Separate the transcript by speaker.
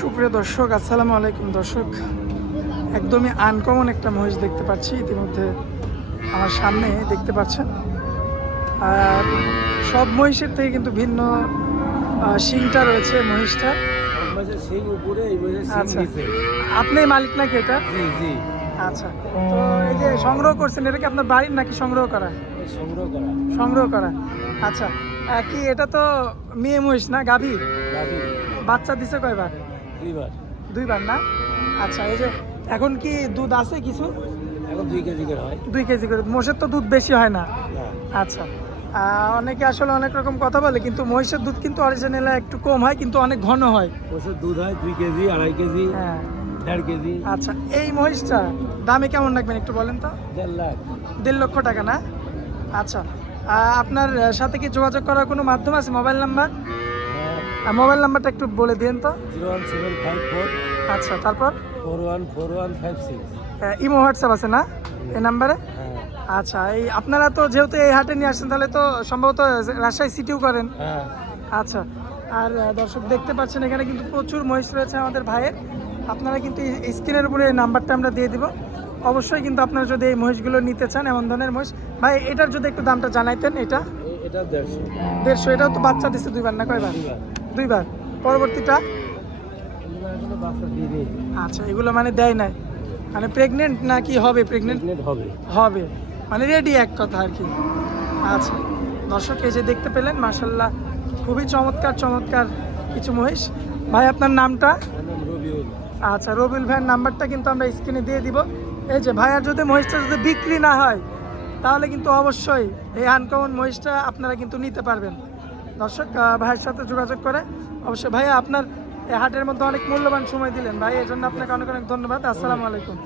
Speaker 1: সুপ্রিয় দর্শক আসসালামু আলাইকুম দর্শক। একদমই আনকমন একটা মহিষ দেখতে পাচ্ছি ইতিমধ্যে আমার সামনে দেখতে পাচ্ছেন। আর সব মহিষের থেকে কিন্তু ভিন্ন শিংটা রয়েছে মহিষটা। আচ্ছা। আপনি মালিক নাকি এটা? আচ্ছা। তো এই যে সংগ্রহ করছেন এটা কি আপনার বাড়ির নাকি সংগ্রহ করা?
Speaker 2: সংগ্রহ করা।
Speaker 1: সংগ্রহ করা। আচ্ছা। কি এটা তো মেয়ে মহিষ না গাভী। বাচ্চা দিছে কয়বার?
Speaker 2: দুইবার।
Speaker 1: দুইবার না? আচ্ছা এই যে এখন কি দুধ আছে কিছু?
Speaker 2: এখন দুই কেজি করে হয়।
Speaker 1: দুই কেজি করে। মোষের তো দুধ বেশি হয় না? আচ্ছা। অনেকে আসলে অনেক রকম কথা বলে কিন্তু মহিষের দুধ কিন্তু অরিজিনালে একটু কম হয় কিন্তু অনেক ঘন হয়।
Speaker 2: ওষুধ দুধ হয় দুই কেজি আড়াই কেজি
Speaker 1: হ্যাঁ।
Speaker 2: দেড় কেজি।
Speaker 1: আচ্ছা এই মহিষটা দামে কেমন রাখবেন একটু বলেন তো?
Speaker 2: দেড় লাখ।
Speaker 1: দেড় লক্ষ টাকা না? আচ্ছা। আপনার সাথে কি যোগাযোগ করার কোনো মাধ্যম আছে? Mobile number?
Speaker 2: হ্যাঁ
Speaker 1: মোবাইল নাম্বারটা একটু বলে দিন তো।
Speaker 2: Zero one seven five four.
Speaker 1: আচ্ছা তারপর?
Speaker 2: Four one four one five six.
Speaker 1: Imo WhatsApp আছে না? এই নাম্বারে?
Speaker 2: হ্যাঁ।
Speaker 1: আচ্ছা এই আপনারা তো যেহেতু এই হাটে নিয়ে আসছেন তাহলে তো সম্ভবত রাজশাহী সিটিও করেন।
Speaker 2: হ্যাঁ।
Speaker 1: আচ্ছা আর দর্শক দেখতে পাচ্ছেন এখানে কিন্তু প্রচুর মহিষ রয়েছে আমাদের ভাইয়ের। আপনারা কিন্তু স্ক্রিনের উপরে এই নাম্বারটা আমরা দিয়ে দিব। অবশ্যই কিন্তু আপনারা যদি এই মহিষগুলো নিতে চান এমন ধরনের মহিষ। ভাই এটার যদি একটু দামটা জানাইতেন এটা?
Speaker 2: এটা দেড়শো।
Speaker 1: দেড়শো এটাও তো বাচ্চা দিচ্ছে দুইবার না কয়বার?
Speaker 2: দুইবার।
Speaker 1: পরবর্তীটা? আচ্ছা এগুলো মানে দেয় নাই। মানে প্রেগনেন্ট না কি হবে প্রেগনেন্ট
Speaker 2: হবে।
Speaker 1: হবে। মানে রেডি এক কথা আর কি। আচ্ছা দর্শক এই যে দেখতে পেলেন মার্শাল্লাহ খুবই চমৎকার চমৎকার কিছু মহিষ। ভাই আপনার নামটা? আচ্ছা রবিউল ভাইয়ের নাম্বারটা কিন্তু আমরা স্ক্রিনে দিয়ে দিব। এই যে ভাইয়ার যদি মহিষটা যদি বিক্রি না হয় তাহলে কিন্তু অবশ্যই এই আনকমন মহিষটা আপনারা কিন্তু নিতে পারবেন। দর্শক ভাইয়ের সাথে যোগাযোগ করে অবশ্যই ভাইয়া আপনার এই হাটের মধ্যে অনেক মূল্যবান সময় দিলেন। ভাই এই জন্য আপনাকে অনেক অনেক ধন্যবাদ।
Speaker 2: আসসালামু আলাইকুম।